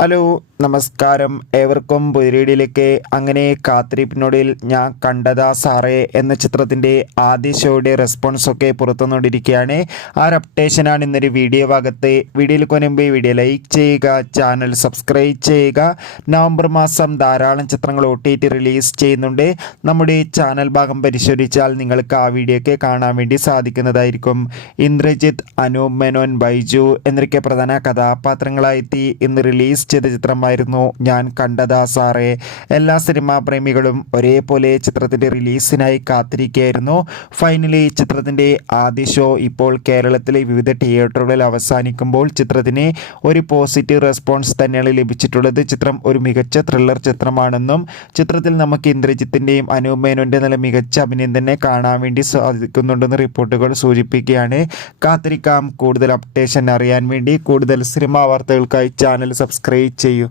Hello നമസ്കാരം, ഏവർക്കും പുതിരീടിയിലേക്ക്. അങ്ങനെ കാത്തിരിപ്പിനൊടിയിൽ ഞാൻ കണ്ടതാ സാറേ എന്ന ചിത്രത്തിൻ്റെ ആദ്യ ഷോയുടെ റെസ്പോൺസൊക്കെ പുറത്തുനിന്നുകൊണ്ടിരിക്കുകയാണ്. ആ ഒരു അപ്ഡേഷനാണ് ഇന്നൊരു വീഡിയോ ഭാഗത്ത്. വീഡിയോയിലേക്ക് മുൻപ് വീഡിയോ ലൈക്ക് ചെയ്യുക, ചാനൽ സബ്സ്ക്രൈബ് ചെയ്യുക. നവംബർ മാസം ധാരാളം ചിത്രങ്ങൾ OTT റിലീസ് ചെയ്യുന്നുണ്ട്. നമ്മുടെ ചാനൽ ഭാഗം പരിശോധിച്ചാൽ നിങ്ങൾക്ക് ആ വീഡിയോയൊക്കെ കാണാൻ വേണ്ടി സാധിക്കുന്നതായിരിക്കും. ഇന്ദ്രജിത്ത്, അനൂപ് മേനോൻ, ബൈജു എന്നൊക്കെ പ്രധാന കഥാപാത്രങ്ങളായെത്തി ഇന്ന് റിലീസ് ചെയ്ത ചിത്രമായിരുന്നു ഞാൻ കണ്ടതാ സാറേ. എല്ലാ സിനിമാ പ്രേമികളും ഒരേപോലെ ചിത്രത്തിൻ്റെ റിലീസിനായി കാത്തിരിക്കുകയായിരുന്നു. ഫൈനലി ചിത്രത്തിൻ്റെ ആദ്യ ഷോ ഇപ്പോൾ കേരളത്തിലെ വിവിധ തിയേറ്ററുകളിൽ അവസാനിക്കുമ്പോൾ ചിത്രത്തിന് ഒരു പോസിറ്റീവ് റെസ്പോൺസ് തന്നെയാണ് ലഭിച്ചിട്ടുള്ളത്. ചിത്രം ഒരു മികച്ച ത്രില്ലർ ചിത്രമാണെന്നും ചിത്രത്തിൽ നമുക്ക് ഇന്ദ്രജിത്തിൻ്റെയും അനൂപ് മേനോൻ്റെ നല്ല മികച്ച അഭിനയം തന്നെ കാണാൻ വേണ്ടി സാധിക്കുന്നുണ്ടെന്ന് റിപ്പോർട്ടുകൾ സൂചിപ്പിക്കുകയാണ്. കാത്തിരിക്കാം കൂടുതൽ അപ്ഡേഷൻ അറിയാൻ വേണ്ടി. കൂടുതൽ സിനിമാ വാർത്തകൾക്കായി ചാനൽ സബ്സ്ക്രൈബ് ചെയ്യൂ.